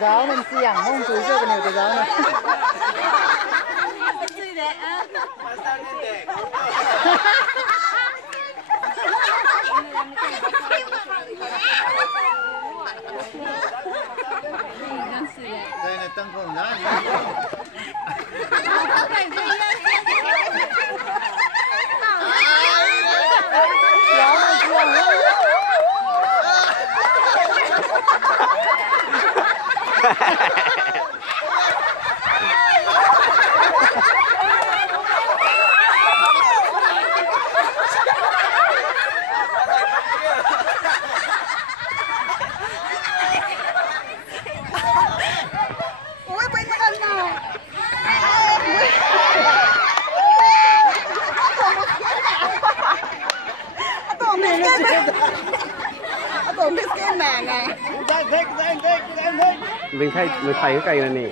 giáo nên xiềng không chú cho cái này cái giáo này đây này tăng cường giá mình thay cái cây này nè.